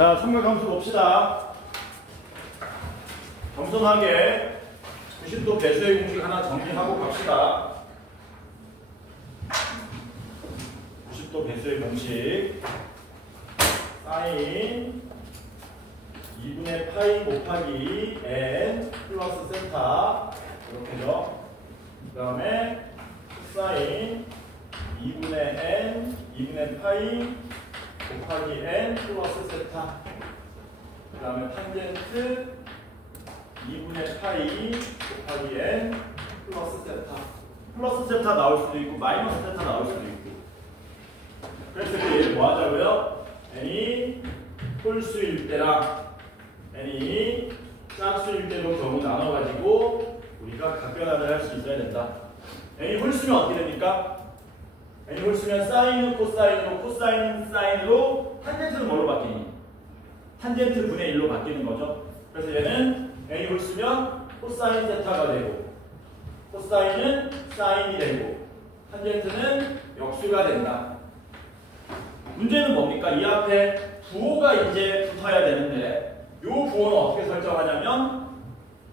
자, 삼각함수 봅시다. 겸손하게 90도 배수의 공식 하나 정리하고 갑시다. 90도 배수의 공식 사인 2분의 파이 곱하기 n 플러스 세타 이렇게죠. 그 다음에 사인 2분의 n 2분의 파이 곱하기 n 플러스 세타 그 다음에 탄젠트 2분의 파이 곱하기 n 플러스 세타 플러스 세타 나올 수도 있고 마이너스 세타 나올 수도 있고 그래서 그 얘를 뭐 하자고요? n이 홀수일 때랑 n이 짝수일 때로 경우 나눠가지고 우리가 각변환을 할 수 있어야 된다. n이 홀수면 어떻게 됩니까? n이 홀수면 사인은 코사인으로 코사인은 사인으로 탄젠트는 뭘로 바뀌니? 탄젠트 분의 1로 바뀌는 거죠. 그래서 얘는 n이 홀수면 코사인 세타가 되고 코사인은 사인이 되고 탄젠트는 역수가 된다. 문제는 뭡니까? 이 앞에 부호가 이제 붙어야 되는데 요 부호는 어떻게 설정하냐면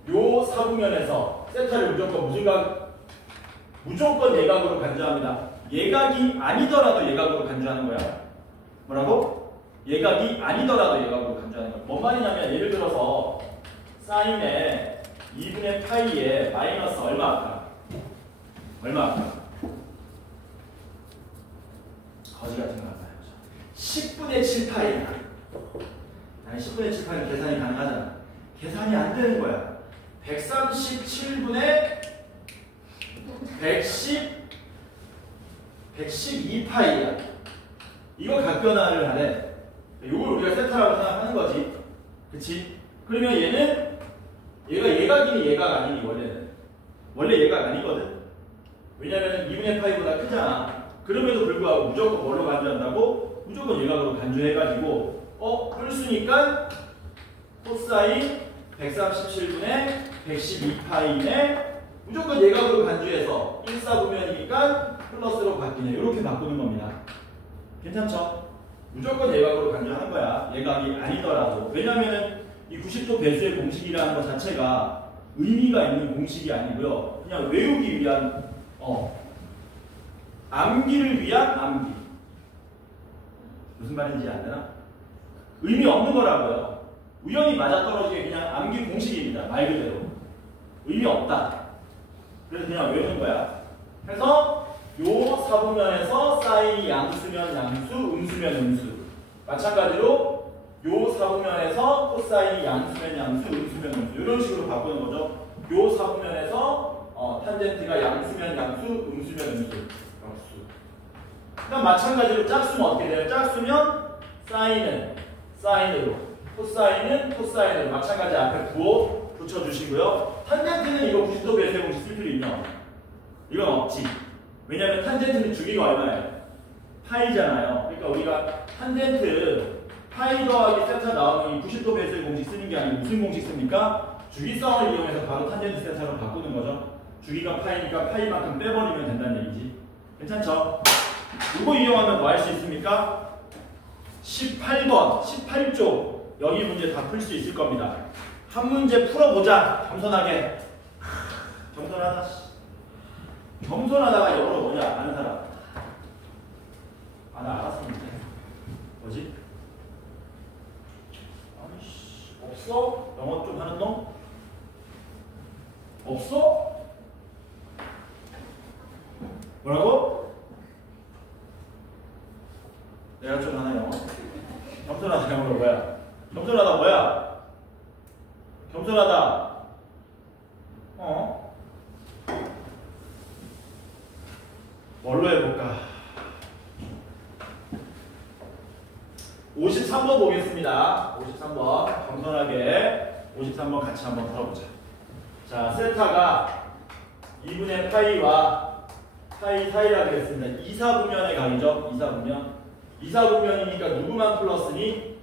요 사분면에서 세타를 무조건 예각으로 간주합니다. 예각이 아니더라도 예각으로 간주하는 거야. 뭐라고? 예각이 아니더라도 예각으로 간주하는 거야. 뭔 말이냐면 예를 들어서 사인에 2분의 파이에 마이너스 얼마 아까? 얼마 아까? 거지 같은 거 같아요. 10분의 7파이야. 아니 10분의 7파이는 계산이 가능하잖아. 계산이 안 되는 거야. 137분의 112파이야. 이거 각변환을 하래. 이걸 우리가 세타라고 생각하는 거지. 그치? 그러면 얘는 얘가 예각이니 예각 아니니 원래는? 원래 예각 아니거든. 왜냐면 2분의 파이보다 크잖아. 그럼에도 불구하고 무조건 뭘로 간주한다고? 무조건 예각으로 간주해가지고 홀수니까 코사인 137분의 112파이네 무조건 예각으로 간주해서 1사분면이니까 플러스로 바뀌네. 이렇게 바꾸는 겁니다. 괜찮죠? 무조건 예각으로 간주하는 거야. 예각이 아니더라도. 왜냐면은 이 90도 배수의 공식이라는 것 자체가 의미가 있는 공식이 아니고요. 그냥 외우기 위한 암기를 위한 암기. 무슨 말인지 안 되나? 의미 없는 거라고요. 우연히 맞아떨어지게 그냥 암기 공식입니다. 말 그대로. 의미 없다. 그래서 그냥 외우는 거야. 그래서 요 사분면에서 사인이 양수면 양수, 음수면 음수. 마찬가지로 요 사분면에서 코사인이 양수면 양수, 음수면 음수. 이런 식으로 바꾸는 거죠. 요 사분면에서 탄젠트가 양수면 양수, 음수면 음수. 그럼 마찬가지로 짝수면 어떻게 돼요? 짝수면 사인은 사인으로, 코사인은 코사인으로. 마찬가지 앞에 부호 붙여주시고요. 탄젠트는 이거 90도 배수의 공식 쓸 필요 있냐? 이건 없지. 왜냐하면 탄젠트는 주기가 얼마예요? 파이잖아요. 그러니까 우리가 탄젠트 파이 더하기 세타 나오면 이 90도 배수의 공식 쓰는 게 아니고 무슨 공식 씁니까? 주기성을 이용해서 바로 탄젠트 세타로 바꾸는 거죠. 주기가 파이니까 파이만큼 빼버리면 된다는 얘기지. 괜찮죠? 이거 이용하면 뭐 할 수 있습니까? 18번, 18쪽 여기 문제 다 풀 수 있을 겁니다. 한 문제 풀어보자. 겸손하게. 겸손하다. 겸손하다가 영어로 뭐냐? 아는 사람. 나 알았었는데. 뭐지? 아이씨, 없어? 영어 좀 하는 놈? 없어? 뭐라고? 내가 좀 하나 영어? 겸손하다 영어로 뭐야? 겸손하다 뭐야? 겸손하다 뭘로 해볼까? 53번 보겠습니다. 53번 겸손하게 53번 같이 한번 풀어보자. 자, 세타가 2분의 파이와 파이 사이라고 했습니다. 2사분면의 각이죠. 2사분면. 2사분면이니까 누구만 플러스니?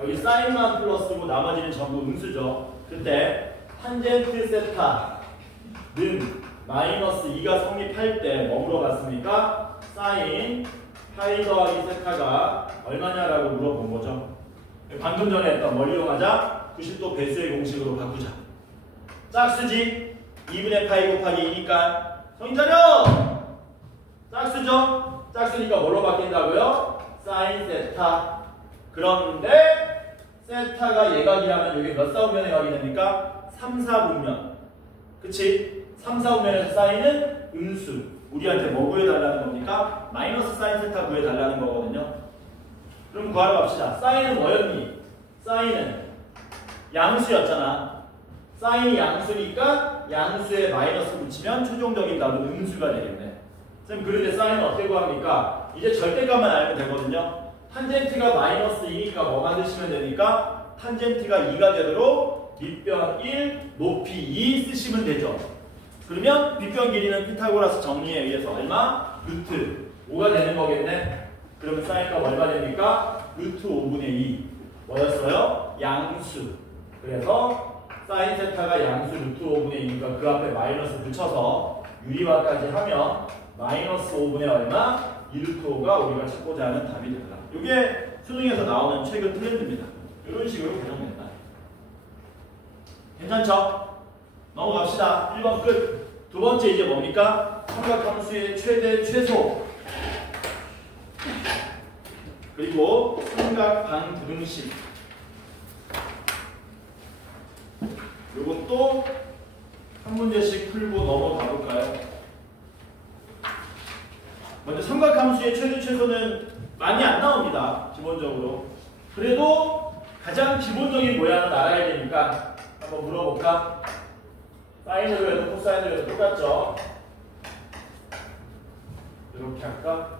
여기 사인만 플러스고 나머지는 전부 음수죠. 그때 탄젠트 세타는 마이너스 2가 성립할 때 뭐로 갔습니까? 사인 파이 더하기 세타가 얼마냐라고 물어본 거죠. 방금 전에 했던 뭘 이용하자? 90도 배수의 공식으로 바꾸자. 짝수지? 2분의 파이 곱하기 2니까 정신 차려! 짝수죠? 짝수니까 뭘로 바뀐다고요? 사인 세타. 그런데 세타가 예각이라면 이게 몇 사분면의 각이 됩니까? 3, 4분면. 그치? 3, 4분면에서 사인은 음수. 우리한테 뭐 구해달라는 겁니까? 마이너스 사인 세타 구해달라는 거거든요. 그럼 구하러 갑시다. 사인은 뭐였니? 사인은 양수였잖아. 사인이 양수니까 양수에 마이너스 붙이면 최종적인 답은 음수가 되겠네. 쌤, 그런데 사인은 어떻게 구합니까? 이제 절대값만 알면 되거든요. 탄젠트가 마이너스 2니까 뭐 만드시면 되니까 탄젠트가 2가 되도록 밑변 1, 높이 2 쓰시면 되죠. 그러면 빗변 길이는 피타고라스 정리에 의해서 얼마? 루트 5가 되는 거겠네. 그러면 사인값 얼마 됩니까? 루트 5분의 2 뭐였어요? 양수. 그래서 사인 세타가 양수 루트 5분의 2니까 그 앞에 마이너스 붙여서 유리화까지 하면 마이너스 5분의 얼마? 2 루트 5가 우리가 찾고자 하는 답이 된다. 이게 수능에서 나오는 최근 트렌드입니다. 이런 식으로 개정된다. 괜찮죠? 넘어갑시다. 1번 끝. 두 번째 이제 뭡니까? 삼각함수의 최대 최소. 그리고 삼각 반부등식. 요것도 한 문제씩 풀고 넘어가 볼까요? 먼저 삼각함수의 최대 최소는 많이 안 나옵니다. 기본적으로. 그래도 가장 기본적인 모양은 알아야 되니까 한번 물어볼까? 사인으로 해도 코사인으로 해도 똑같죠? 이렇게 할까?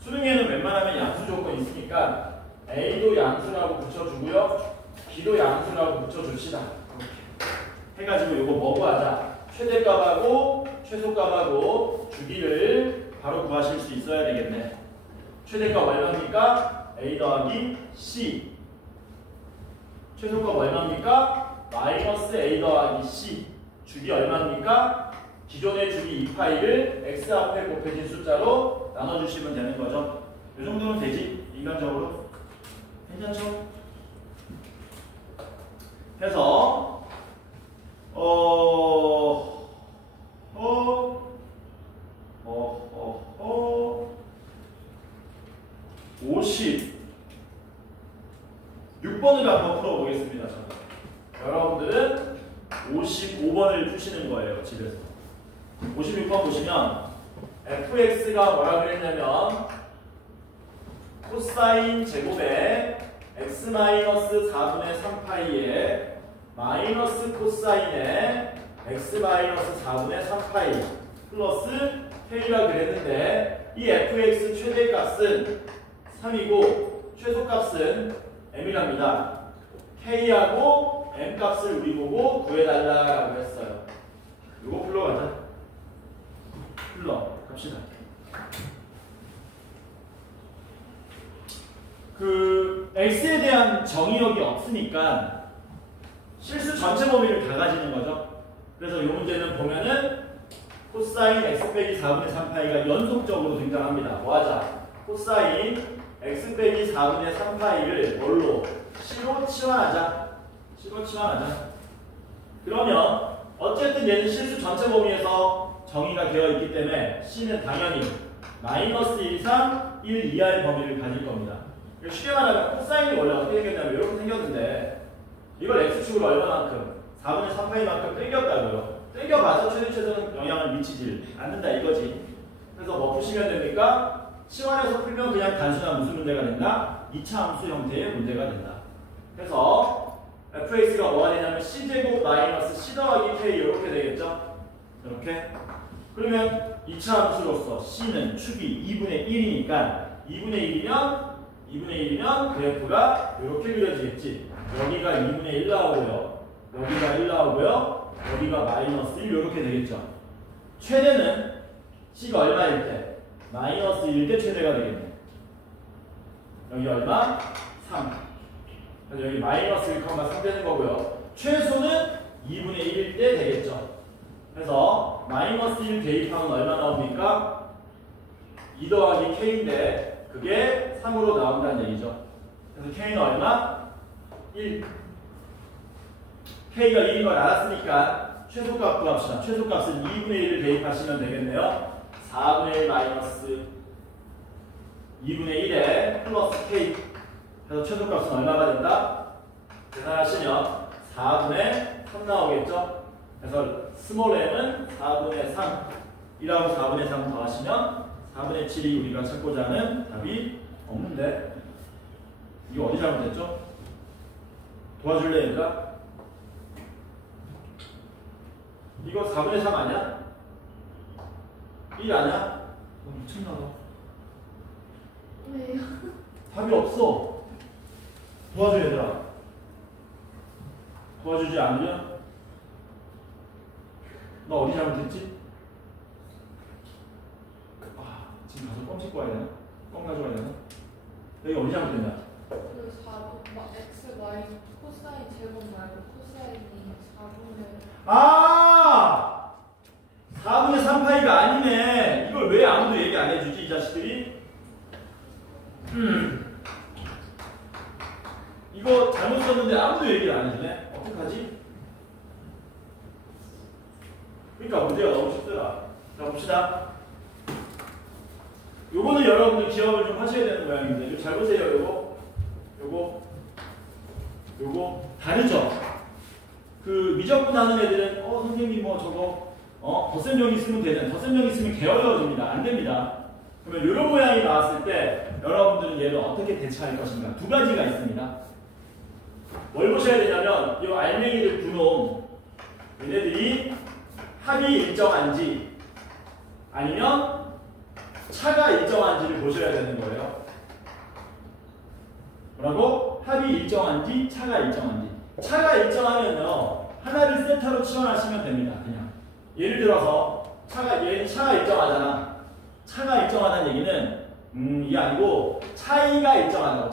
수능에는 웬만하면 양수 조건이 있으니까 A도 양수라고 붙여주고요. B도 양수라고 붙여줍시다. 이렇게 해가지고 이거 뭐 구하자? 최대값하고 최소값하고 주기를 바로 구하실 수 있어야 되겠네. 최대값 얼마입니까? A 더하기 C. 최소값 얼마입니까? 마이너스 A 더하기 C. 주기 얼마입니까? 기존의 주기 2파이를 x 앞에 곱해진 숫자로 나눠주시면 되는 거죠. 이 정도면 되지? 인간적으로. 괜찮죠? 해서 56번을 한번 풀어보겠습니다. 여러분들은 55번을 푸시는 거예요. 집에서. 56번 보시면 fx가 뭐라 그랬냐면 코사인 제곱에 x-4분의 3파이에 마이너스 코사인에 x-4분의 3파이 플러스 k라 그랬는데 이 fx 최대값은 3이고 최소값은 m이랍니다. k하고 m값을 우리 보고 구해달라고 했어요. 이거 풀러가자. 풀러 갑시다. 그 x에 대한 정의역이 없으니까 실수 전체 범위를 다 가지는 거죠. 그래서 이 문제는 보면은 코사인 x 빼기 4분의 3파이가 연속적으로 등장합니다. 뭐하자? 코사인 x 빼기 4분의 3파이를 뭘로? c로 치환하자. c로 치환하자. 그러면 어쨌든 얘는 실수 전체 범위에서 정의가 되어 있기 때문에 c는 당연히 마이너스 1, 3, 1 이하의 범위를 가질 겁니다. 쉽게 말하면 코사인이 원래 어떻게 생겼냐면 이렇게 생겼는데 이걸 x축으로 얼마만큼? 4분의 3파이만큼 땡겼다고요. 땡겨봐서 최대최소는 영향을 미치지 않는다 이거지. 그래서 뭐 푸시면 됩니까? 치환해서 풀면 그냥 단순한 무슨 문제가 된다? 2차 함수 형태의 문제가 된다. 그래서 fx가 뭐가 되냐면 c제곱 마이너스 c 더하기 k 이렇게 되겠죠? 이렇게. 그러면 2차 함수로서 c는 축이 2분의 1이니까 2분의 1이면 그래프가 이렇게 그려지겠지. 여기가 2분의 1 나오고요. 여기가 1 나오고요. 여기가 마이너스 1 이렇게 되겠죠. 최대는 c가 얼마일 때? 마이너스 1일 때 최대가 되겠네. 여기 얼마? 3. 그래서 여기 마이너스 1,3 되는 거고요. 최소는 2분의 1일 때 되겠죠. 그래서 마이너스 1 대입하면 얼마 나옵니까? 2 더하기 k인데 그게 3으로 나온다는 얘기죠. 그래서 K는 얼마? 1. K가 1인 걸 알았으니까 최소값 구합시다. 최소값은 2분의 1을 대입하시면 되겠네요. 4분의 1 마이너스 2분의 1에 플러스 K. 그래서 최소값은 얼마가 된다? 계산하시면 4분의 3 나오겠죠? 그래서 스몰 m은 4분의 3 1하고 4분의 3 더하시면 4분의 7이 우리가 찾고자 하는 답이 없는데 이거 어디 잘못됐죠? 도와줄래 얘들아? 이거 4분의 3 아니야? 1 아니야? 미쳤나봐. 왜요? 답이 없어. 도와줘 얘들아. 도와주지 않으면 너 어디 잘못했지? 지금 가서 껌 씻고 와야 되나? 껌 가져와야 되나? 여기 어디 잘못됐냐? 그 4분 x 마이너스 코사인 제곱 말고 코사인이 4분의 4분의 3파이가 아니네. 이걸 왜 아무도 얘기 안 해주지 이 자식들이? 이거 잘못 썼는데 아무도 얘기를 안 해주네. 어떡하지? 그러니까 문제가 너무 쉽더라. 자 봅시다. 요거는 여러분들 기억을 좀 하셔야 되는 모양인데 이거 잘 보세요. 요거 다르죠? 그 미적분 하는 애들은 선생님 뭐 저거 덧셈정이 쓰면 되는 덧셈정이 쓰면 게을러집니다. 안 됩니다. 그러면 이런 모양이 나왔을 때 여러분들은 얘를 어떻게 대처할 것인가? 두 가지가 있습니다. 뭘 보셔야 되냐면 이 알맹이들 분홍 얘네들이 합이 일정한지 아니면 차가 일정한지를 보셔야 되는 거예요. 뭐라고? 합이 일정한지 차가 일정한지. 차가 일정하면요 하나를 세타로 치환하시면 됩니다. 그냥 예를 들어서 얘는 차가 일정하잖아. 차가 일정하다는 얘기는 이게 아니고 차이가 일정하다고.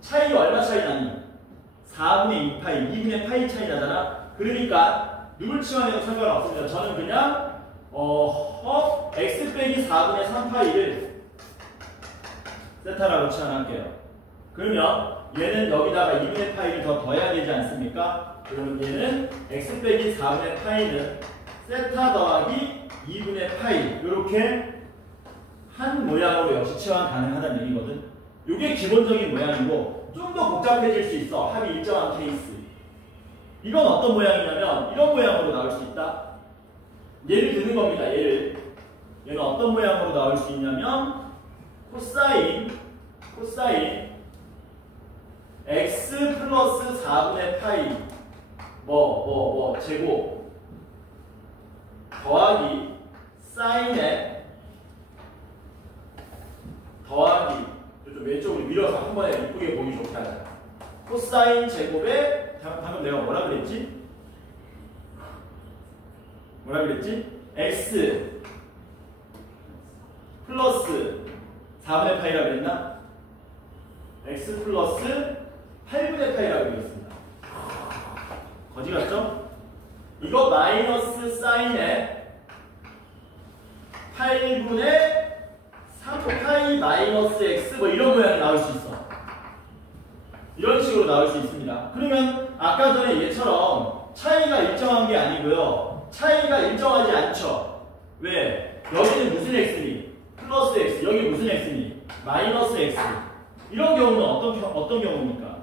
차이가 얼마 차이 나니? 4분의 2파이 2분의 파이 차이 나잖아. 그러니까 누굴 치환해도 상관없습니다. 저는 그냥 x 빼기 4분의 3파이를 세타라고 치환할게요. 그러면 얘는 여기다가 2분의 파이를 더 더해야 되지 않습니까? 그러면 얘는 x 빼기 4분의 파이는 세타 더하기 2분의 파이 이렇게 한 모양으로 역시 치환 가능하다는 얘기거든. 이게 기본적인 모양이고 좀 더 복잡해질 수 있어. 합이 일정한 케이스. 이건 어떤 모양이냐면 이런 모양으로 나올 수 있다. 예를 드는 겁니다. 얘는 어떤 모양으로 나올 수 있냐면 코사인 x 플러스 4분의 파이 제곱 더하기 사인에 더하기 좀 왼쪽으로 밀어서 한 번에 이쁘게 보기 좋게 하자. 코사인 제곱에 방금 내가 뭐라 그랬지? x 플러스 4분의 파이라고 그랬나? x 플러스 8분의 파이라고 그랬습니다. 거지 같죠? 이거 마이너스 사인에 8분의 3파이 마이너스 x 이런 모양이 나올 수 있어. 이런 식으로 나올 수 있습니다. 그러면 아까 전에 얘처럼 차이가 일정한 게 아니고요. 차이가 일정하지 않죠. 왜? 여기는 무슨 x니? 플러스 x. 여기 무슨 x니? 마이너스 x. 이런 경우는 어떤 경우입니까?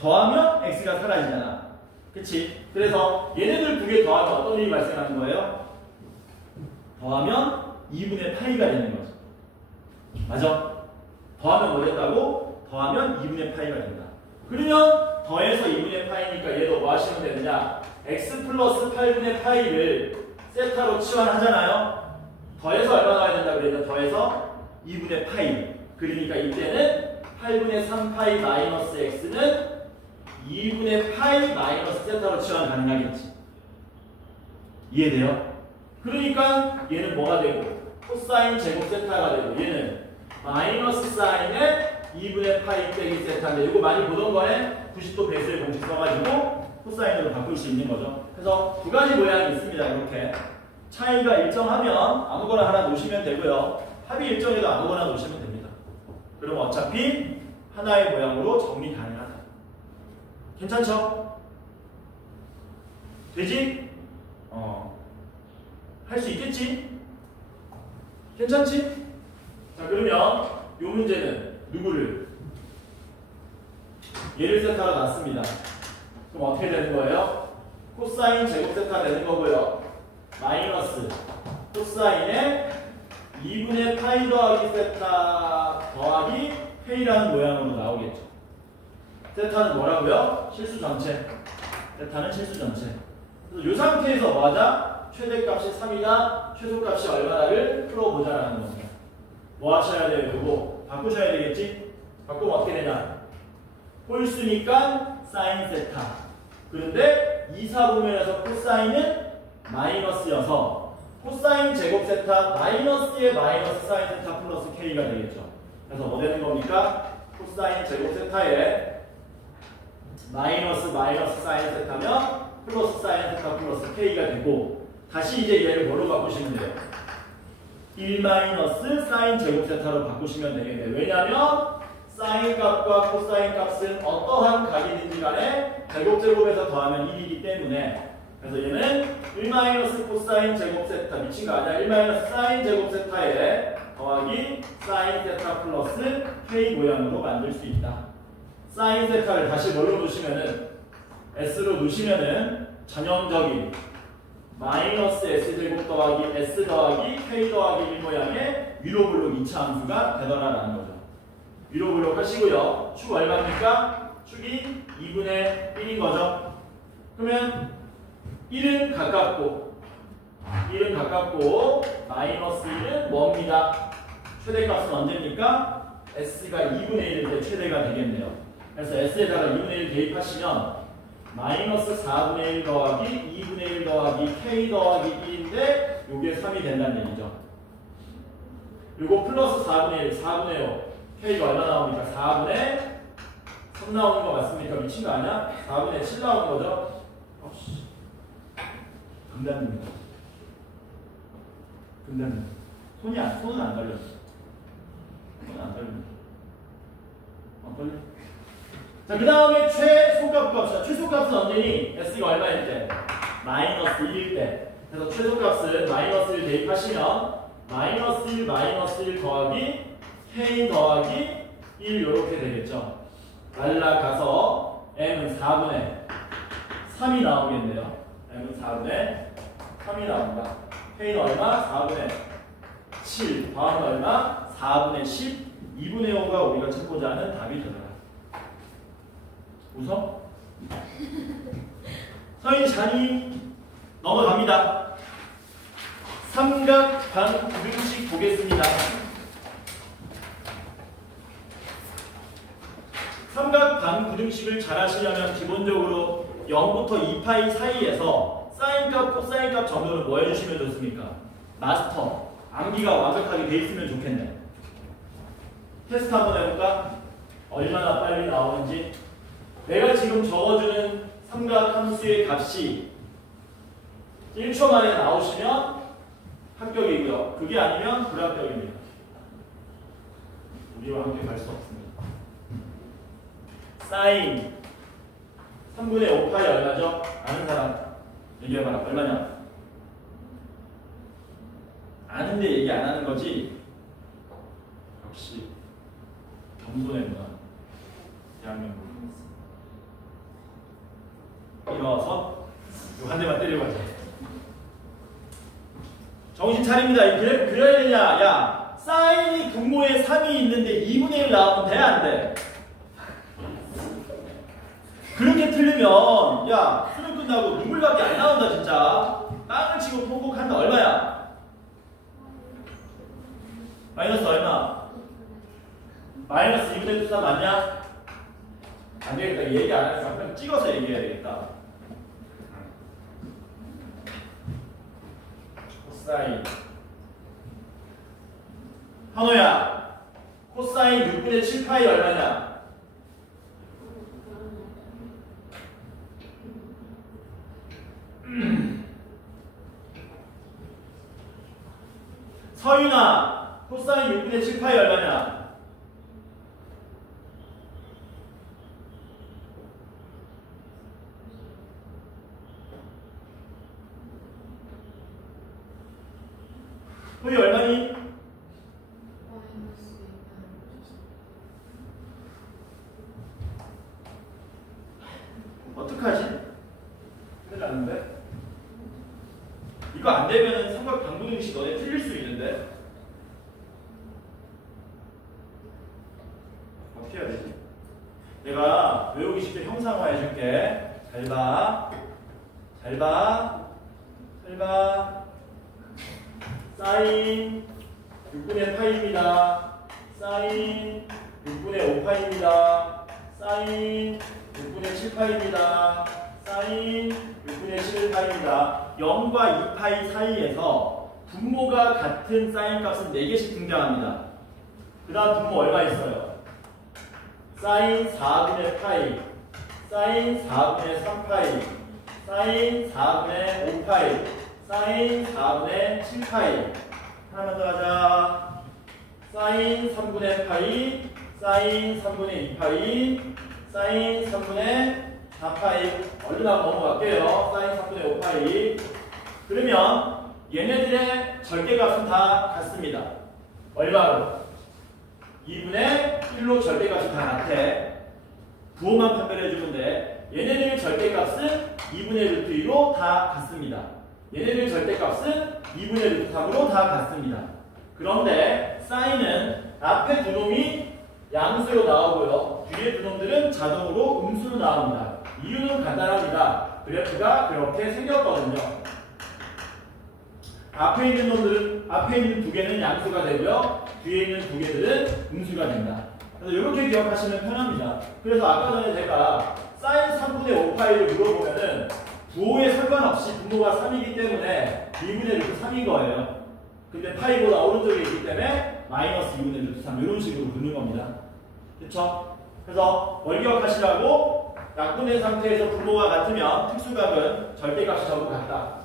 더하면 x가 사라지잖아. 그치? 그래서 얘네들 두 개 더하면 어떤 일이 발생하는 거예요? 더하면 2분의 파이가 되는 거죠. 맞아? 더하면 뭐 된다고? 더하면 2분의 파이가 된다. 그러면 더해서 2분의 파이니까 얘도 뭐 하시면 되느냐? x 플러스 8분의 파이를 세타로 치환하잖아요. 더해서 얼마 나와야 된다 그랬냐? 더해서 2분의 파이. 그러니까 이때는 8분의 3파이 마이너스 x는 2분의 파이 마이너스 세타로 치환 가능하겠지. 이해돼요? 그러니까 얘는 뭐가 되고? 코사인 제곱 세타가 되고 얘는 마이너스 사인에 2분의 파이 빼기 세타인데 이거 많이 보던 거에 90도 배수의 공식 써가지고 코사인으로 바꿀 수 있는 거죠. 그래서 두 가지 모양이 있습니다. 이렇게 차이가 일정하면 아무거나 하나 놓으시면 되고요. 합이 일정해도 아무거나 놓으시면 됩니다. 그럼 어차피 하나의 모양으로 정리 가능하다. 괜찮죠? 되지? 할 수 있겠지? 괜찮지? 자, 그러면 요 문제는 누구를? 얘를 세타로 놨습니다. 그럼 어떻게 되는 거예요? 코사인 제곱 세타 되는 거고요. 마이너스 코사인의 2분의 파이 더하기 세타 더하기 K라는 모양으로 나오겠죠. 세타는 뭐라고요? 실수 전체. 세타는 실수 전체. 그래서 이 상태에서 뭐하자? 최대값이 3이다. 최소값이 얼마나를 풀어보자라는 겁니다. 뭐 하셔야 돼요? 이거 바꾸셔야 되겠지? 바꾸면 어떻게 되냐? 홀수니까 사인 세타. 그런데 2, 4분면에서 코사인은 마이너스여서 코사인 제곱 세타 마이너스의 마이너스 사인 세타 플러스 K가 되겠죠. 그래서 뭐 되는 겁니까? 코사인 제곱 세타에 마이너스 사인 세타면 플러스 사인 세타 플러스 K가 되고 다시 이제 얘를 뭐로 바꾸시면 돼요? 1 마이너스 사인 제곱 세타로 바꾸시면 되겠네요. 왜냐하면 사인 값과 코사인 값은 어떠한 각이든지 간에 제곱에서 더하면 1이기 때문에 그래서 얘는 1 마이너스 코사인 제곱 세타 미친 거 아니야. 1 마이너스 사인 제곱 세타에 더하기 사인 세타 플러스 K 모양으로 만들 수 있다. 사인 세타를 다시 뭘로 놓으시면은 S로 놓으시면은 전형적인 마이너스 S제곱 더하기 S 더하기 K 더하기 1 모양의 위로 블록 2차 함수가 되더라라는 거죠. 위로 블록 하시고요. 축 얼마입니까? 축이 2분의 1인 거죠. 그러면 1은 가깝고 마이너스 1은 뭡니다? 최대값은 언제입니까? S가 2분의 1일 때 최대가 되겠네요. 그래서 S에다가 2분의 1 대입하시면 마이너스 4분의 1 더하기 2분의 1 더하기 K 더하기 1인데 요게 3이 된다는 얘기죠. 요거 플러스 4분의 1, 4분의 5 K가 얼마 나옵니까? 4분의 3 나오는 거 맞습니까? 미친 거 아니야? 4분의 7 나오는 거죠? 금단입니다. 금단입니다. 손은 안 걸렸어. 손은 안 걸립니다. 안 걸려? 자, 그 다음에 최소값 값이다. 최소값은 언제니? S가 얼마일 때? 마이너스 1일 때. 그래서 최소값은 마이너스 1 대입하시면 마이너스 1 더하기 K 더하기 1 이렇게 되겠죠. 날라가서 M은 4분의 3이 나오겠네요. M은 4분의 3이 나온다. K는 얼마? 4분의 7. 더하면 얼마? 4분의 10. 2분의 5가 우리가 찾고자 하는 답이 되더라. 웃어? 서인 잔이 넘어갑니다. 삼각 반구등식 보겠습니다. 삼각 반구등식을 잘 하시려면 기본적으로 0부터 2파이 사이에서 사인값, 코사인값 정도는 뭐 해주시면 좋습니까? 마스터, 암기가 완벽하게 돼 있으면 좋겠네. 테스트 한번 해볼까? 얼마나 빨리 나오는지. 내가 지금 적어주는 삼각 함수의 값이 1초 만에 나오시면 합격이고요. 그게 아니면 불합격입니다. 우리와 함께 갈 수 없습니다. 사인 3분의 5파이 얼마죠? 아는 사람 얘기해봐라. 얼마냐? 아는데 얘기 안 하는 거지. 역시 겸손의 문화. 대한민국. 일어나서 한 대만 때리고 가자. 정신 차립니다. 이 그래프 그려야 되냐? 야, 사인이 분모에 3이 있는데 2분의 1 나오면 돼? 안 돼? 그렇게 틀리면 야, 수능 끝나고 눈물밖에 안 나온다 진짜. 땅을 치고 통곡한다. 얼마야? 마이너스 얼마? 마이너스 2분의 3 맞냐? 안 되겠다. 얘기 안 하니까 그냥 찍어서 얘기해야 되겠다. 코사인. 현호야, 코사인 6분의 7파이 얼마냐? 서윤아, 코사인 6분의 7파이 얼마냐? 토이 얼마니? 마이너스 2. 어떡하지? 큰일 났는데? 이거 안 되면은 삼각 방부등식 너네 틀릴 수 있는데? 어떻게 해야 되지? 내가 외우기 쉽게 형상화 해줄게. 잘 봐. 잘 봐. 잘 봐. 사인 6분의 파이입니다. 사인 6분의 5파이입니다. 사인 6분의 7파이입니다. 사인 6분의 11파이입니다. 0과 2파이 사이에서 분모가 같은 사인 값은 4개씩 등장합니다. 그 다음 분모 얼마 있어요? 사인 4분의 파이, 사인 4분의 3파이, 사인 4분의 5파이, 사인 4분의 7파이. 하나만 더 하자. 사인 3분의 파이, 사인 3분의 2파이, 사인 3분의 4파이. 얼른 한번 넘어갈게요. 사인 3분의 5파이. 그러면 얘네들의 절대값은 다 같습니다. 얼마로? 2분의 1로 절대값이 다 같아. 부호만 판별해주면 돼. 얘네들의 절대값은 2분의 루트 2로 다 같습니다. 얘네들 절대값은 2분의 루트 3으로 다 같습니다. 그런데 사인은 앞에 두 놈이 양수로 나오고요. 뒤에 두 놈들은 자동으로 음수로 나옵니다. 이유는 간단합니다. 그래프가 그렇게 생겼거든요. 앞에 있는 두 개는 양수가 되고요. 뒤에 있는 두 개들은 음수가 된다. 그래서 이렇게 기억하시면 편합니다. 그래서 아까 전에 제가 사인 3분의 5파이를 물어보면은 부호에 상관없이 분모가 3이기 때문에 2분의 루트 3인 거예요. 근데 파이보다 오른쪽에 있기 때문에 마이너스 2분의 루트 3 이런 식으로 묻는 겁니다. 그쵸? 그래서 뭘 기억하시라고? 약분된 상태에서 분모가 같으면 특수각은 절대값이 전부 같다.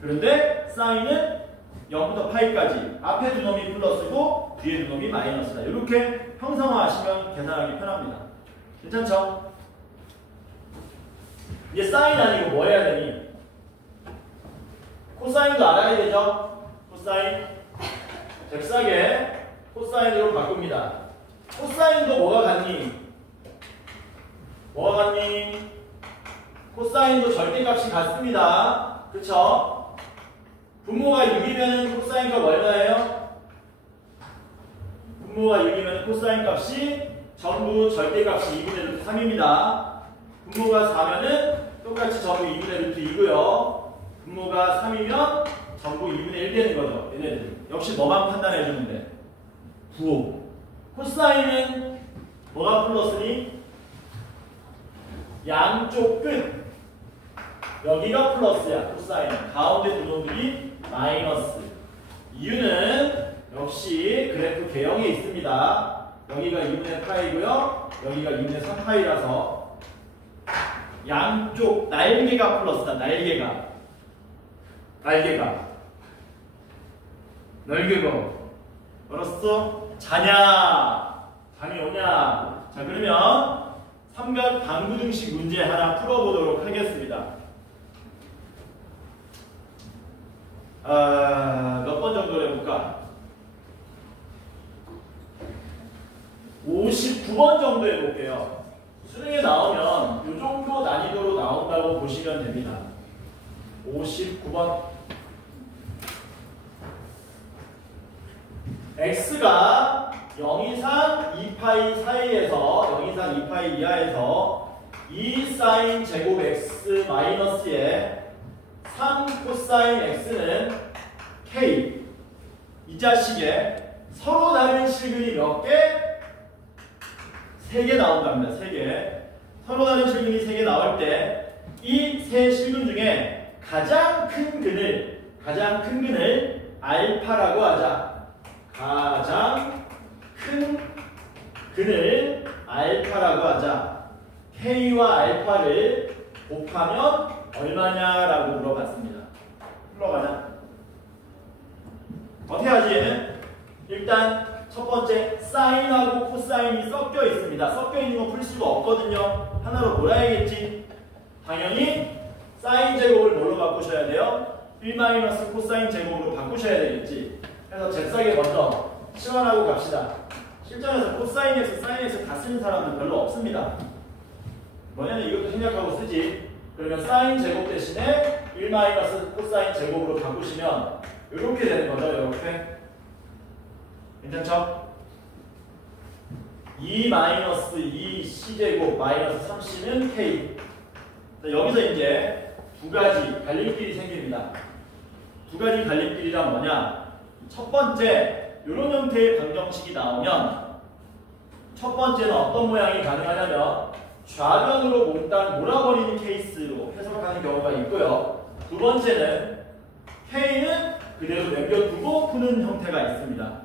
그런데 사인은 0부터 파이까지 앞에 두 놈이 플러스고 뒤에 두 놈이 마이너스다. 이렇게 형상화하시면 계산하기 편합니다. 괜찮죠? 이제 사인 아니고 뭐 해야 되니? 코사인도 알아야 되죠? 코사인 잽싸게 코사인으로 바꿉니다. 코사인도 뭐가 같니? 뭐가 같니? 코사인도 절대값이 같습니다. 그쵸? 분모가 6이면 코사인 값 얼마예요? 분모가 6이면 코사인 값이 전부 절대값이 2분의 루트 3입니다. 분모가 4면은 똑같이 전부 2분의 루트 2고요. 분모가 3이면 전부 2분의 1 되는 거죠. 얘네들. 역시 뭐만 판단해 주는데. 부호. 코사인은 뭐가 플러스니? 양쪽 끝. 여기가 플러스야. 코사인. 가운데 두 놈들이 마이너스. 이유는 역시 그래프 개형에 있습니다. 여기가 2분의 파이고요. 여기가 2분의 3파이라서 양쪽 날개가 플러스다. 날개가. 알았어? 장이 오냐? 자, 그러면 삼각 방부등식 문제 하나 풀어보도록 하겠습니다. 몇 번 정도 해볼까? 59번 정도 해볼게요. 수능에 나오면 이 정도 난이도로 나온다고 보시면 됩니다. 59번. x가 0 이상 2파이 사이에서 0 이상 2파이 이하에서 2 사인 제곱 x 마이너스에 3 코사인 x는 k. 이 자식에 서로 다른 실근이 몇 개? 3개 나온답니다. 3개. 서로 다른 실근이 3개 나올 때 이 세 실근 중에 가장 큰 근을 알파라고 하자. 가장 큰 근을 알파라고 하자. K와 알파를 곱하면 얼마냐라고 물어봤습니다. 풀러가자. 어떻게 하지 얘는? 일단 첫 번째 사인하고 코사인이 섞여 있습니다. 섞여 있는 거 풀 수가 없거든요. 하나로 몰아야겠지. 당연히 사인 제곱을 뭘로 바꾸셔야 돼요? 1 코사인 제곱으로 바꾸셔야 되겠지. 그래서 잽싸게 먼저 시환하고 갑시다. 실전에서 코사인 x, 사인 x 다 쓰는 사람은 별로 없습니다. 뭐냐면 이것도 생략하고 쓰지. 그러면 사인 제곱 대신에 1 마이너스 코사인 제곱으로 바꾸시면 이렇게 되는 거죠. 이렇게. 괜찮죠? 2 마이너스 2 c제곱 마이너스 3c는 k. 자, 여기서 이제 두 가지 갈림길이 생깁니다. 두 가지 갈림길이란 뭐냐? 첫 번째, 이런 형태의 방정식이 나오면 첫 번째는 어떤 모양이 가능하냐면 좌변으로 몽땅 몰아버리는 케이스로 해석하는 경우가 있고요. 두 번째는 k는 그대로 남겨두고 푸는 형태가 있습니다.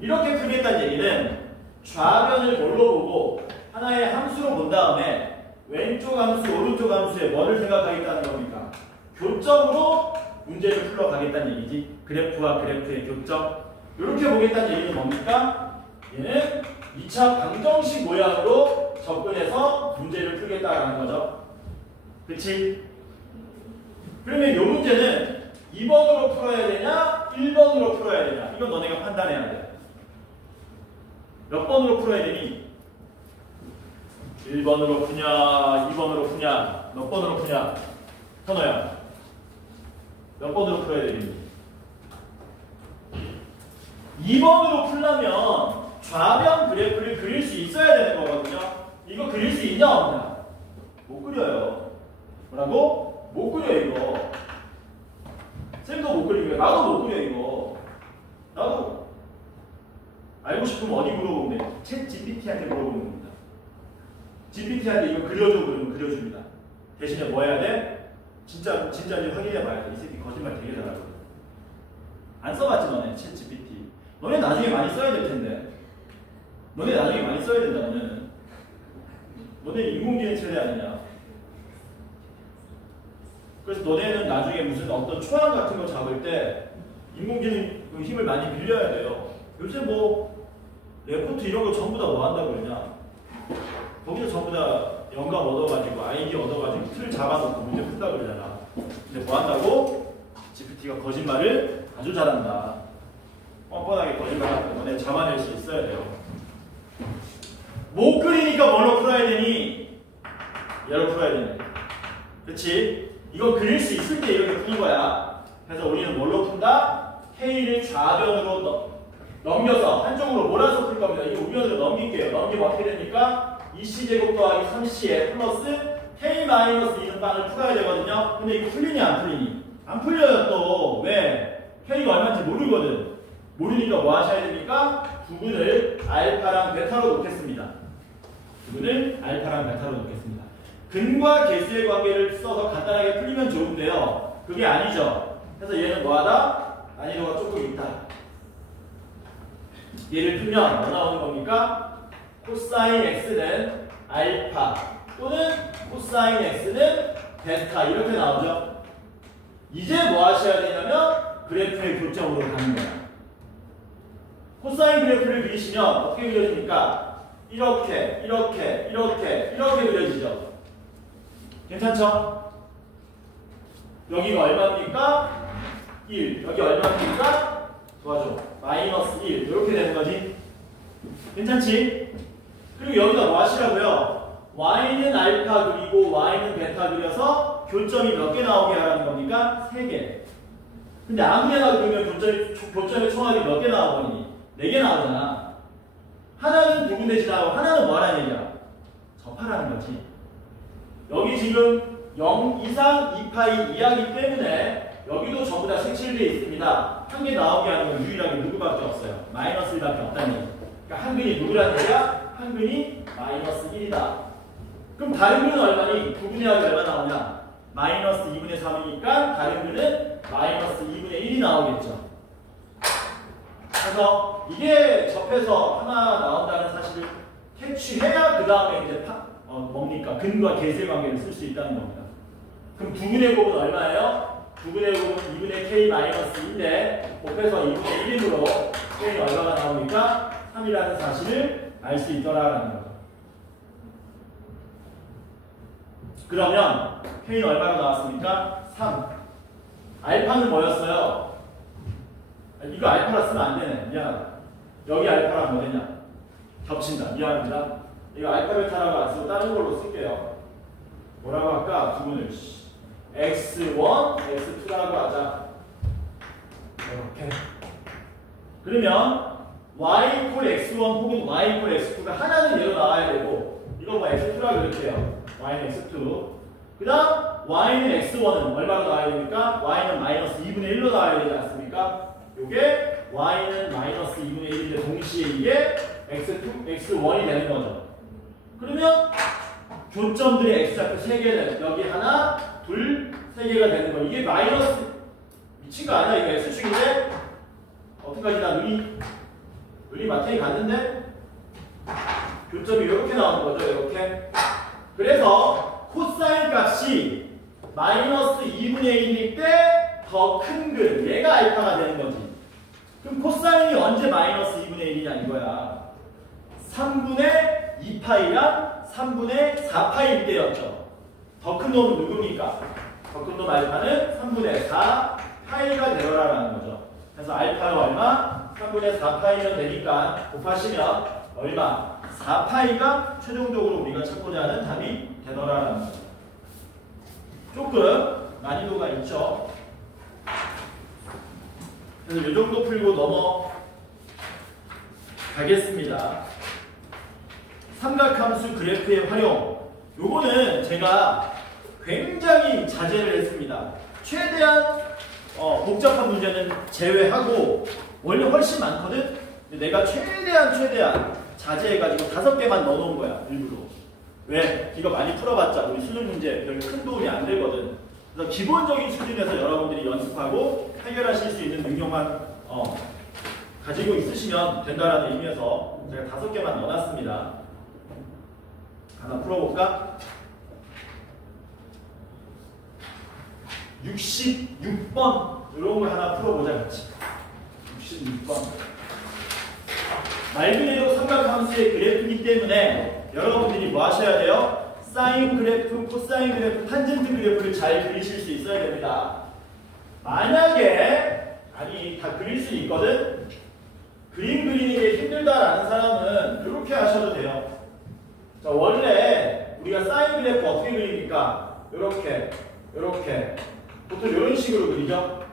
이렇게 풀겠다는 얘기는 좌변을 뭘로 보고 하나의 함수로 본 다음에 왼쪽 함수, 오른쪽 함수에 뭐를 생각하겠다는 겁니까? 교점으로 문제를 풀러가겠다는 얘기지. 그래프와 그래프의 교점. 이렇게 보겠다는 얘기는 뭡니까? 얘는 2차 방정식 모양으로 접근해서 문제를 풀겠다라는 거죠. 그치? 그러면 이 문제는 2번으로 풀어야 되냐? 1번으로 풀어야 되냐? 이건 너네가 판단해야 돼. 몇 번으로 풀어야 되니? 1번으로 푸냐? 2번으로 푸냐? 몇 번으로 푸냐? 현호야. 몇 번으로 풀어야 되니? 2번으로 풀려면 좌변 그래프를 그릴 수 있어야 되는 거거든요. 이거 그릴 수 있냐 없냐? 못 그려요. 뭐라고? 못 그려 이거. 쌤도 못 그리고요. 나도 못 그려 이거. 나도 알고 싶으면 어디 물어보면 돼? 챗 GPT한테 물어보는 겁니다. GPT한테 이거 그려줘 그러면 그려줍니다. 대신에 뭐 해야 돼? 진짜인지 확인해 봐야 돼. 이 새끼 거짓말 되게 잘하거든. 안 써봤지 너네 챗 GPT. 너네 나중에 많이 써야 될 텐데. 너네 나중에 많이 써야 된다 너네는. 너네 인공지능 세대 아니냐? 그래서 너네는 나중에 무슨 어떤 초안 같은 거 잡을 때 인공지능 힘을 많이 빌려야 돼요. 요새 뭐 레포트 이런 거 전부 다 뭐 한다고 그러냐? 거기서 전부 다 영감 얻어가지고 아이디어 얻어가지고 틀 잡아놓고 문제 푼다고 그러잖아. 근데 뭐 한다고? GPT가 거짓말을 아주 잘한다. 뻔뻔하게 거짓말하고 너네 잡아낼 수 있어야 돼요. 못 그리니까 뭘로 풀어야 되니? 얘로 풀어야 되네. 그치? 이건 그릴 수 있을 때 이렇게 푸는 거야. 그래서 우리는 뭘로 푼다? K를 좌변으로 넘겨서 한쪽으로 몰아서 풀 겁니다. 이거 우변으로 넘길게요. 넘기면 어떻게 됩니까? 2c제곱 더하기 3c에 플러스 K-2는 빵을 풀어야 되거든요. 근데 이거 풀리니 안 풀리니? 안 풀려요 또. 왜? K가 얼마인지 모르거든. 모르니까 뭐 하셔야 됩니까? 부분을 알파랑 베타로 놓겠습니다. 부분을 알파랑 베타로 놓겠습니다. 근과 개수의 관계를 써서 간단하게 풀리면 좋은데요. 그게 아니죠. 그래서 얘는 뭐하다? 난이도가 조금 있다. 얘를 풀면 뭐 나오는 겁니까? 코사인 x는 알파 또는 코사인 x는 베타 이렇게 나오죠. 이제 뭐 하셔야 되냐면 그래프의 교점으로 가는 거야. 코사인 그래프를 그리시면 어떻게 그려집니까? 이렇게 그려지죠. 괜찮죠? 여기가 얼마입니까? 1. 여기 얼마입니까? 도와줘. 마이너스 1. 이렇게 되는 거지. 괜찮지? 그리고 여기다 뭐 하시라고요? y는 알파 그리고 y는 베타 그려서 교점이 몇 개 나오게 하라는 겁니까? 3개. 근데 아무데나 그러면 교점의 총합이 몇 개 나와버리니? 4개 나오잖아. 하나는 부분 대신하고 하나는 뭐 하라는 얘기야? 접하라는 거지. 여기 지금 0 이상 2파이 이하기 때문에 여기도 전부 다 색칠되어 있습니다. 한 개 나오게 하는 건 유일하게 누구밖에 없어요. 마이너스 1밖에 없다니. 그러니까 한근이 누구라는 얘기야? 한근이 마이너스 1이다. 그럼 다른 근은 얼마니? 9분의 합이 얼마 나오냐? 마이너스 2분의 3이니까 다른 근은 마이너스 2분의 1이 나오겠죠. 그래서 이게 접해서 하나 나온다는 사실을 캐치해야 그 다음에 이제 뭡니까? 근과 계수의 관계를 쓸 수 있다는 겁니다. 그럼 2분의 곱은 얼마예요? 2분의 곱은 2분의 k-2인데 곱해서 2분의 1으로 k는 얼마가 나오니까 3이라는 사실을 알 수 있더라라는 거죠. 그러면 k는 얼마가 나왔습니까? 3. 알파는 뭐였어요? 이거 알파라 쓰면 안 되네. 미안하다. 여기 알파랑 뭐 되냐? 겹친다. 미안합니다. 이거 알파 베타라고 안 쓰고 다른 걸로 쓸게요. 뭐라고 할까? 구분을. x1, x2라고 하자. 이렇게. 그러면 y equal x1 혹은 y equal x2가 하나는 얘로 나와야 되고 이거 뭐 x2라고 그럴게요. y는 x2. 그 다음 y는 x1은 얼마로 나와야 됩니까? y는 마이너스 2분의 1로 나와야 되지 않습니까? 요게 y는 마이너스 2분의 1인데 동시에 이게 x2, x1이 되는 거죠. 그러면 교점들의 x좌표 3개는 여기 하나, 둘, 3개가 되는 거. 이게 마이너스 미친 거 아니야? 이거 x축인데 어떡하지? 나 눈이 마탱이 갔는데 교점이 이렇게 나오는 거죠. 이렇게. 그래서 코사인 값이 마이너스 2분의 1일 때 더 큰 근, 얘가 알파가 되는 거지. 그럼 코사인이 언제 마이너스 2분의 1이냐 이거야. 3분의 2파이랑 3분의 4파일 때였죠. 더 큰 놈은 누굽니까? 더 큰 놈 알파는 3분의 4 파이가 되어라라는 거죠. 그래서 알파가 얼마? 3분의 4파이면 되니까 곱하시면 얼마? 4파이가 최종적으로 우리가 찾고자 하는 답이 되더라라는 거죠. 조금 난이도가 있죠. 그래서 이 정도 풀고 넘어가겠습니다. 삼각함수 그래프의 활용. 요거는 제가 굉장히 자제를 했습니다. 최대한 복잡한 문제는 제외하고 원래 훨씬 많거든? 근데 내가 최대한 자제해가지고 5개만 넣어놓은 거야. 일부러. 왜? 이거 많이 풀어봤자 우리 수능 문제 별 큰 도움이 안 되거든. 그래서 기본적인 수준에서 여러분들이 연습하고 해결하실 수 있는 능력만 가지고 있으시면 된다라는 의미에서 제가 5개만 넣어놨습니다. 하나 풀어볼까? 66번 이런 걸 하나 풀어보자 같이. 66번 말 그대로 삼각함수의 그래프이기 때문에 여러분들이 뭐 하셔야 돼요? 사인 그래프, 코사인 그래프, 탄젠트 그래프를 잘 그리실 수 있어야 됩니다. 만약에 아니 다 그릴 수 있거든? 그림 그리는 게 힘들다라는 사람은 이렇게 하셔도 돼요. 자, 원래 우리가 사인 그래프 어떻게 그립니까? 이렇게 보통 이런 식으로 그리죠?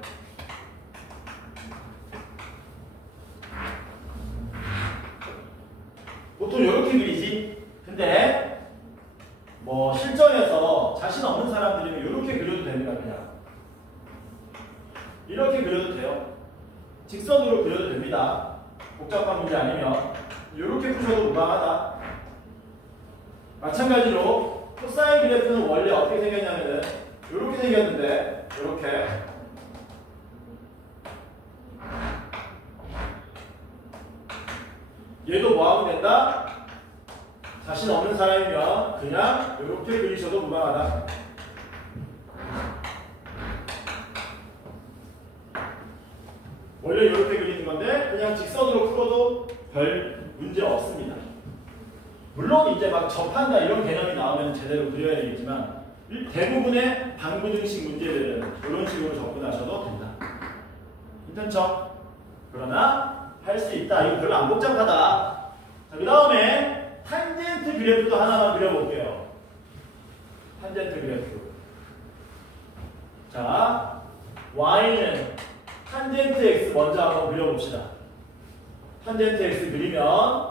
보통 이렇게 그리지? 근데 뭐 실전에서 자신 없는 사람들이면 이렇게 그려도 됩니다. 그냥 이렇게 그려도 돼요. 직선으로 그려도 됩니다. 복잡한 문제 아니면 이렇게 푸셔도 무방하다. 마찬가지로 코사인 그래프는 원래 어떻게 생겼냐면은 이렇게 생겼는데 이렇게 얘도 뭐하면 된다? 자신 없는 사람이면 그냥 이렇게 그리셔도 무방하다. 원래 이렇게 그리는 건데 그냥 직선으로 풀어도 별 문제 없습니다. 물론 이제 막 접한다 이런 개념이 나오면 제대로 그려야 되겠지만 대부분의 방부등식 문제들은 이런 식으로 접근하셔도 된다. 괜찮죠? 그러나 할 수 있다. 이거 별로 안 복잡하다. 자, 그 다음에 탄젠트 그래프도 하나만 그려볼게요. 탄젠트 그래프. 자, y는 탄젠트 x 먼저 한번 그려봅시다. 탄젠트 x 그리면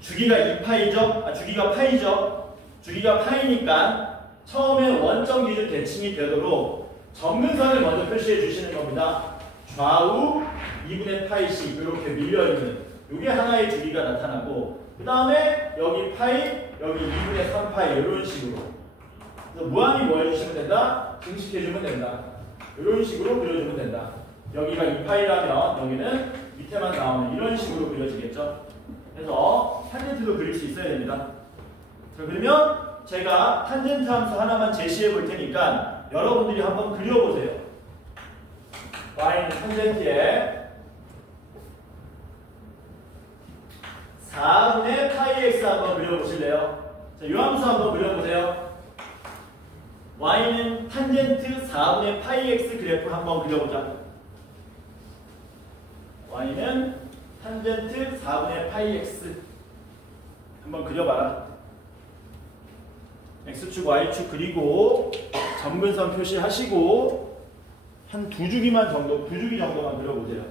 주기가 2파이죠? 주기가 파이죠? 주기가 파이니까 처음에 원점 기준 대칭이 되도록 점근선을 먼저 표시해 주시는 겁니다. 좌우 2분의 파이씩 이렇게 밀려있는 이게 하나의 주기가 나타나고 그 다음에 여기 파이, 여기 2분의 3파이 이런 식으로 그래서 무한히 뭐 해주시면 된다? 증식해주면 된다. 이런 식으로 그려주면 된다. 여기가 2파이라면 여기는 밑에만 나오는 이런 식으로 그려지겠죠. 그래서 탄젠트도 그릴 수 있어야 됩니다. 자, 그러면 제가 탄젠트 함수 하나만 제시해 볼 테니까 여러분들이 한번 그려보세요. y는 탄젠트에 4분의 파이 x 한번 그려보실래요? 자, 이 함수 한번 그려보세요. y는 탄젠트 4분의 파이 x 그래프 한번 그려보자. y는 탄젠트 4분의 파이 x. 한번 그려봐라. x축, y축 그리고 점근선 표시하시고 한 두 주기 정도만 그려보세요.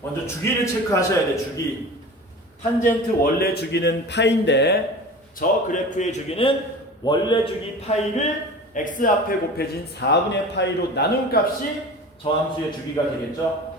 먼저 주기를 체크하셔야 돼. 주기. 탄젠트 원래 주기는 파이인데 저 그래프의 주기는 원래 주기 파이를 x 앞에 곱해진 4분의 파이로 나눈 값이 저 함수의 주기가 되겠죠.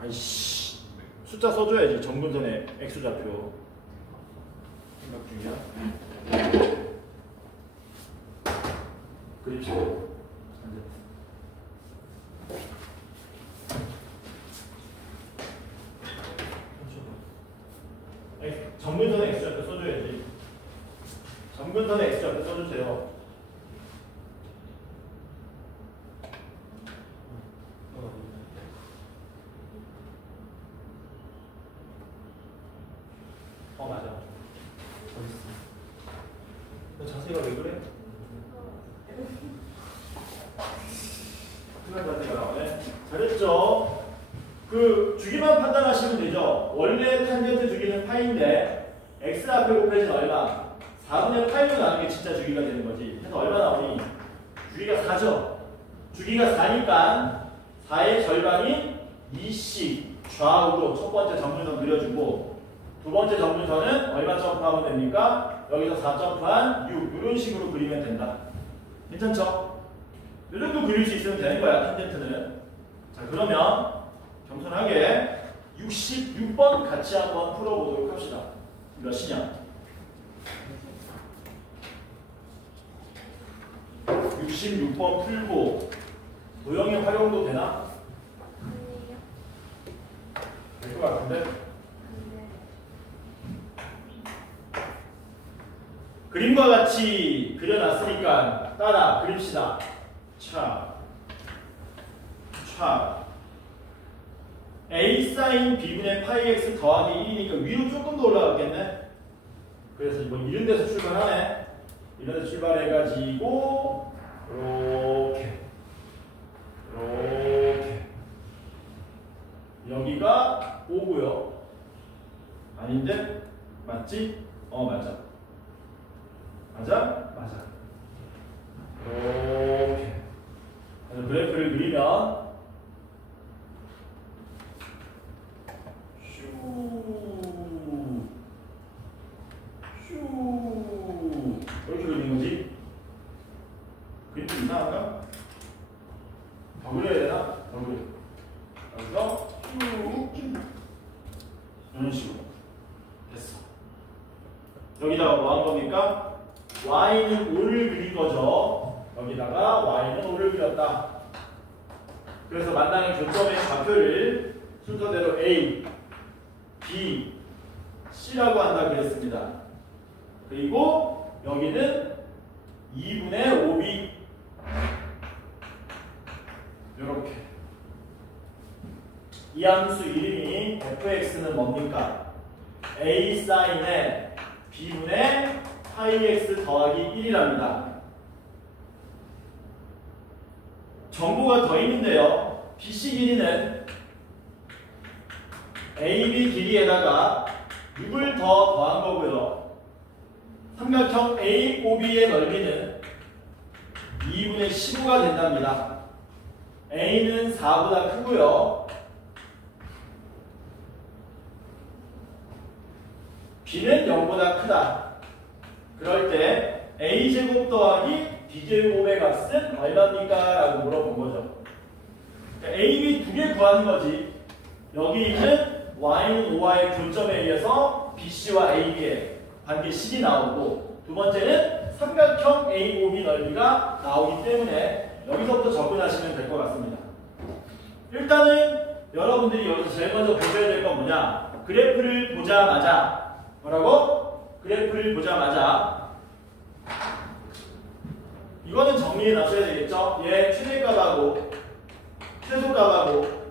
아이씨, 숫자 써줘야지. 점근선의 x좌표 생각 중이야. 그립시다. 점근선의 x좌표 써줘야지. 점근선의 x좌표 써주세요. 맞아. 너 자세가 왜 그래? 자세가 나오네. 잘했죠? 그 주기만 판단하시면 되죠. 원래 탄젠트 주기는 파이인데 x 앞에 곱해진 얼마? 4분의 파이로 나누는 게 진짜 주기가 되는 거지. 그래서 얼마 나오니? 주기가 4죠. 주기가 4니까 4의 절반인 2씩 좌우로 첫 번째 점근선 그려주고 두 번째 점근선은 얼마 점프하면 됩니까? 여기서 4 점프한 6 이런 식으로 그리면 된다. 괜찮죠? 이 정도 그릴 수 있으면 되는 거야. 탄젠트는. 자, 그러면 겸손하게 66번 같이 한번 풀어보도록 합시다. 몇 시냐? 66번 풀고 도형의 활용도 되나? 될 것 같은데? 그림과 같이 그려놨으니까 따라 그립시다. 차 a 사인 b분의 파이 x 더하기 1이니까 위로 조금 더 올라갔겠네. 그래서 뭐 이런 데서 출발하네. 이런 데서 출발해가지고 이렇게 여기가 5고요. 아닌데? 맞지? 맞아. 이렇게. 그래서 그래프를 그리면 이렇게 그리는 거지. 그림 좀 이상한가? 더 그려야 되나? 더 그려. 여기서 이런 식으로 됐어. 여기다가 뭐 한 겁니까? y는 5를 그린 거죠. 여기다가 y는 5를 그렸다. 그래서 만나는 교점의 좌표를 순서대로 A, B, C라고 한다 그랬습니다. 그리고 여기는 2분의 5b 이렇게. 이 함수 이름이 fx는 뭡니까? a 사인의 b분의 파이 x 더하기 1이랍니다. 정보가 더 있는데요. BC 길이는 AB 길이에다가 6을 더 더한 거고요. 삼각형 AOB의 넓이는 2분의 15가 된답니다. A는 4보다 크고요. B는 0보다 크다. 그럴 때 A제곱 더하기 B제곱의 값은 얼마입니까? 라고 물어본 거죠. 그러니까 A, B 두 개 구하는 거지. 여기 있는 Y는 5와의 교점에 의해서 BC와 AB의 관계식이 나오고, 두 번째는 삼각형 AOB 넓이가 나오기 때문에 여기서부터 접근하시면 될 것 같습니다. 일단은 여러분들이 여기서 제일 먼저 보셔야 될 건 뭐냐? 그래프를 보자마자 뭐라고? 그래프를 보자마자 이거는 정리해 놔셔야 되겠죠? 얘 최대값하고 최소값하고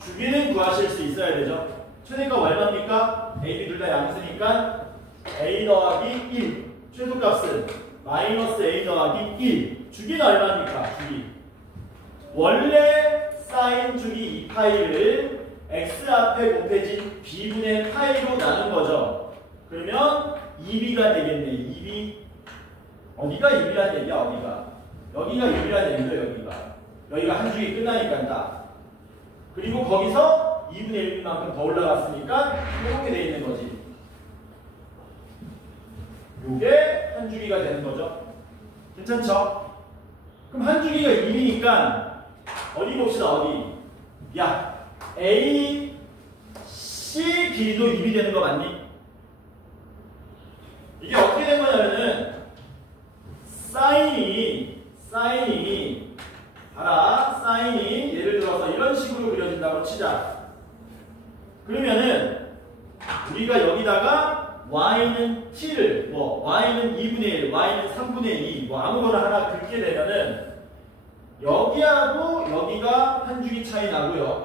주기는 구하실 수 있어야 되죠? 최대값 얼마입니까? A, B 둘 다 양수니까 A 더하기 1. 최소값은 마이너스 A 더하기 1. 주기는 얼마입니까? 주기. 원래 사인 주기 2파이를 x 앞에 곱해진 b분의 파이로 나눈 거죠. 그러면 2b가 되겠네. 2b. 어디가 2b란 얘기야? 어디가? 여기가 2b란 얘기죠. 여기가 한 주기 끝나니까 딱. 그리고 거기서 2분의 1만큼 더 올라갔으니까 이렇게 돼 있는 거지. 요게 한 주기가 되는 거죠. 괜찮죠? 그럼 한 주기가 1이니까 어디 봅시다. 어디? 야, A, C 길이도 2이 되는 거 맞니? 이게 어떻게 된 거냐면은 사인이 봐라. 사인이 예를 들어서 이런 식으로 그려진다고 치자. 그러면은 우리가 여기다가 y는 t를 y는 2분의 1, y는 3분의 2 아무거나 하나 긋게 되면은 여기하고 여기가 한 주기 차이 나고요.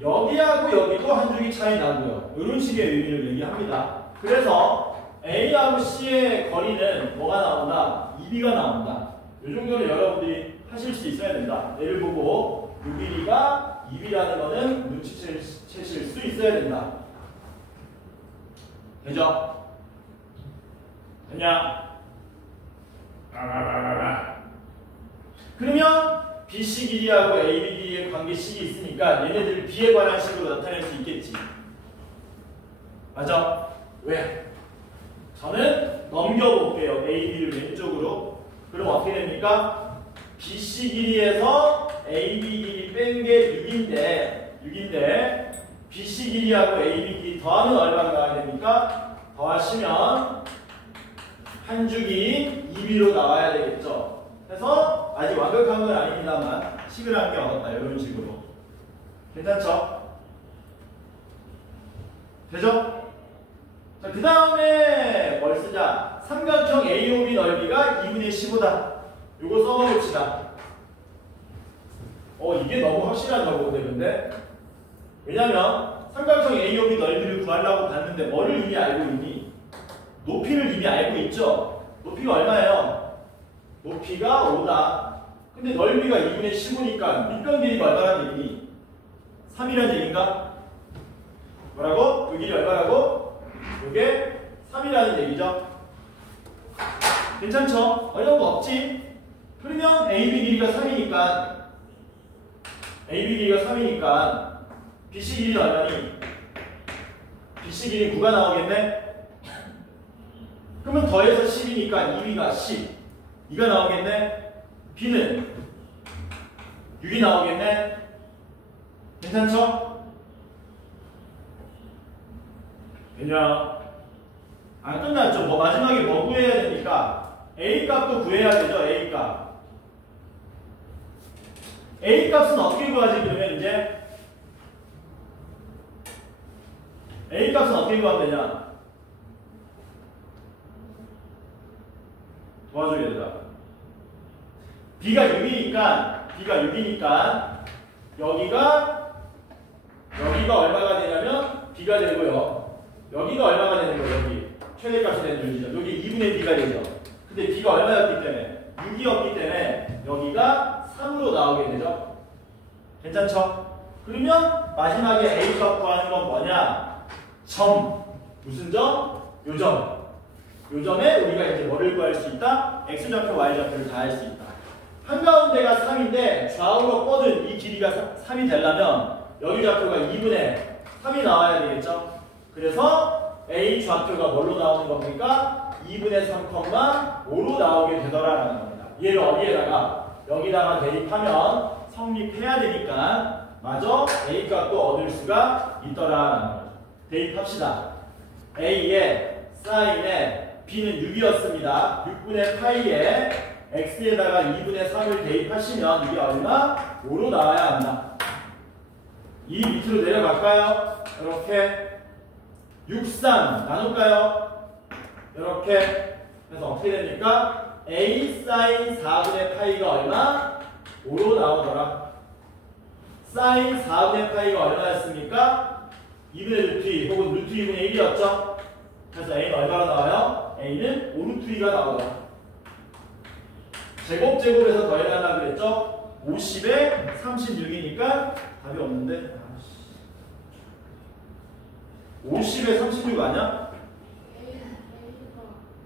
여기하고 여기도 한 주기 차이 나고요. 이런 식의 의미를 얘기합니다. 그래서 A하고 C의 거리는 뭐가 나온다? 2B가 나온다. 이 정도는 여러분들이 하실 수 있어야 된다. 얘를 보고 이 길이가 2B라는 거는 눈치채실 수 있어야 된다. 되죠? 됐냐? 그러면 BC 길이하고 AB 길이의 관계식이 있으니까 얘네들 B에 관한 식으로 나타낼 수 있겠지. 맞아? 왜? 저는 넘겨볼게요. AB를 왼쪽으로. 그럼 어떻게 됩니까? BC 길이에서 AB 길이 뺀 게 6인데 BC 길이하고 AB 길이 더하면 얼마가 나와야 됩니까? 더하시면 한 주기 2B로 나와야 되겠죠. 그래서 아직 완벽한 건 아닙니다만 식을 하는 게 어렵다. 이런 식으로. 괜찮죠? 되죠? 자, 그 다음에 뭘 쓰자? 삼각형 AOB 넓이가 2분의 15다. 요거 써봅시다. 이게 너무 확실한 정보인데, 근데? 왜냐면 삼각형 AOB 넓이를 구하려고 봤는데 뭐를 이미 알고 있니? 높이를 이미 알고 있죠? 높이가 얼마예요? 높이가 5다. 근데 넓이가 2분의 15니까 밑변 길이가 얼마란 얘기니? 3이란 얘기인가? 뭐라고? 그 길이 얼마라고? 이게 3이라는 얘기죠. 괜찮죠? 어려운 거 없지? 그러면 AB 길이가 3이니까 BC 길이는 얼마니? BC 길이 9가 나오겠네? 그러면 더해서 10이니까 2B가 10. 2가 나오겠네? B는 6이 나오겠네? 괜찮죠? 그냥 안 끝났죠. 마지막에 뭐 구해야 됩니까? A 값도 구해야 되죠. A 값. A 값은 어떻게 구하지? 그러면 이제 A 값은 어떻게 구하면 되냐? 도와줘야 되다. B가 6이니까 여기가 얼마가 되냐면 B가 되고요. 여기가 얼마가 되는 거예요? 여기 최대값이 되는 줄이죠. 여기 2분의 B가 되죠. 근데 B가 얼마였기 때문에 6이었기 때문에 여기가 3으로 나오게 되죠. 괜찮죠? 그러면 마지막에 A 값 구하는 건 뭐냐? 점. 무슨 점? 요 점. 요 점에 우리가 이제 뭐를 구할 수 있다? X좌표, Y좌표를 다 할 수 있다. 한가운데가 3인데 좌우로 뻗은 이 길이가 3이 되려면 여기 좌표가 2분의 3이 나와야 되겠죠? 그래서 A 좌표가 뭘로 나오는 겁니까? 2분의 3,5로 나오게 되더라라는 겁니다. 얘를 어디에다가? 여기다가 대입하면 성립해야 되니까 마저 A 값도 얻을 수가 있더라라는 거죠. 대입합시다. A에 사인에 B는 6이었습니다. 6분의 파이에 X에다가 2분의 3을 대입하시면 이게 얼마? 5로 나와야 한다. 이 밑으로 내려갈까요? 이렇게 6, 3 나눌까요? 이렇게 해서 어떻게 됩니까? a 사인 4분의 파이가 얼마? 5로 나오더라. 사인 4분의 파이가 얼마였습니까? 2분의 루트 2 혹은 루트 2분의 1이었죠? 그래서 a는 얼마로 나와요? a는 5루트 2가 나오더라. 제곱제곱에서 더해달라 그랬죠? 50에 36이니까 답이 없는데 50에 36 아니야?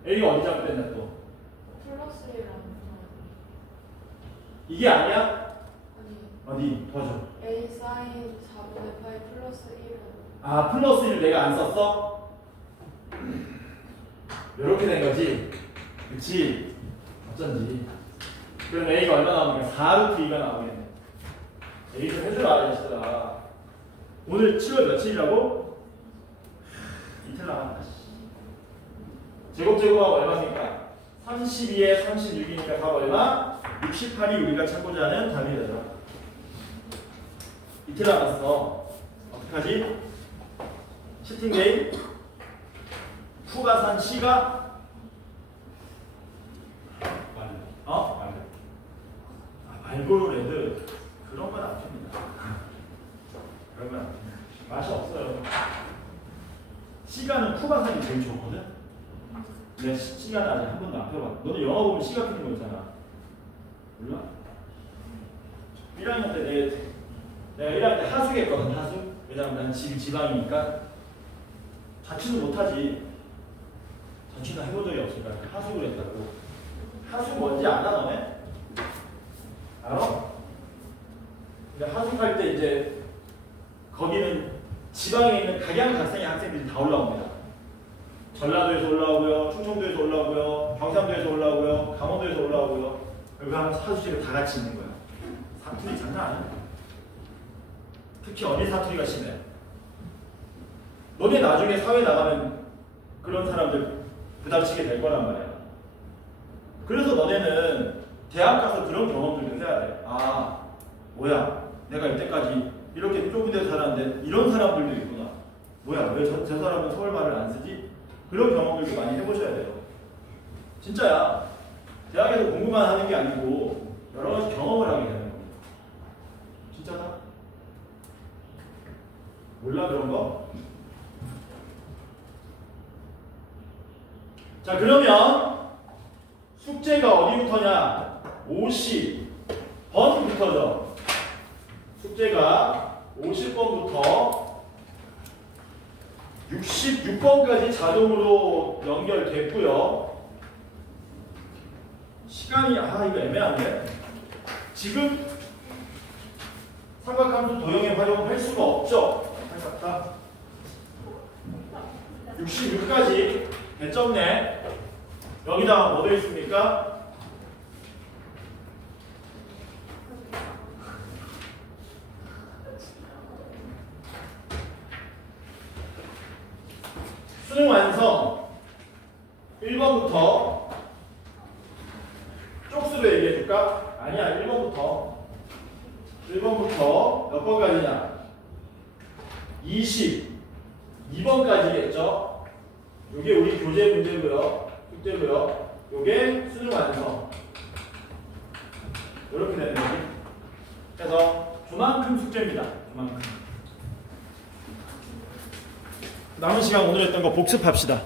A가 어디 잘못됐냐 또? 플러스 1이라는 이게 아니야? 아니 어디? 도와줘. A 사인 4분의 파이 플러스 1은 아 플러스 1을 내가 안 썼어? 이렇게 된 거지? 그치? 어쩐지. 그럼 A가 얼마 나오니까 4루트 2가 나오겠네. A 좀 해주라 이 자식들아. 오늘 7월 며칠이라고? 이틀 남았다. 제곱제곱하고 얼마입니까? 32에 36이니까 답 얼마? 68이 우리가 찾고자 하는 답이 되더라. 이틀 남았어. 어떡하지? 시팅데이? 후가산 C가? 어? 말고르레드 그런 건 안 줍니다. 그런 건 안 줍니다. 맛이 없어요. C가는 후가산이 제일 좋거든? 내가 C가는 아직 한 번도 안 펴봤어. 너는 영화 보면 C가 피는 거 있잖아. 몰라? 1학년 때 내가 1학년 때 하수했거든, 하수. 왜냐면 난 지방이니까. 자취는 못하지. 자취는 해본 적이 없으니까 하수를 했다고. 하수 뭔지 알아, 너네? 알아? 근데 하숙할 때 이제 거기는 지방에 있는 각양각색의 학생들이 다 올라옵니다. 전라도에서 올라오고요, 충청도에서 올라오고요, 경상도에서 올라오고요, 강원도에서 올라오고요. 그리고 하숙실에 다 같이 있는 거야. 사투리 장난 아니야. 특히 어디 사투리가 심해. 너네 나중에 사회 나가면 그런 사람들 부닥치게 될 거란 말이야. 그래서 너네는 대학 가서 그런 경험들도 해야 돼. 아, 뭐야, 내가 이때까지 이렇게 좁은 데서 살았는데 이런 사람들도 있구나. 뭐야, 왜 저 사람은 서울 말을 안 쓰지? 그런 경험들도 많이 해보셔야 돼요. 진짜야. 대학에서 공부만 하는 게 아니고 여러 가지 경험을 하게 되는 겁니다. 진짜다? 몰라 그런 거? 자, 그러면 숙제가 어디부터냐? 50번부터죠. 숙제가 50번부터 66번까지 자동으로 연결됐고요. 시간이 이거 애매한데? 지금 삼각함수 도형의 활용을 할 수가 없죠. 66까지 됐점네. 여기다가 뭐 되어있습니까? 수능 완성 1번부터 쪽수로 얘기해줄까? 아니야, 1번부터 몇 번까지냐? 22번까지겠죠? 이게 우리 교재 문제고요. 숙제고요. 이게 수능 완성. 이렇게 되는 거지. 그래서 조만큼 숙제입니다. 조만큼. 남은 시간 오늘 했던 거 복습합시다.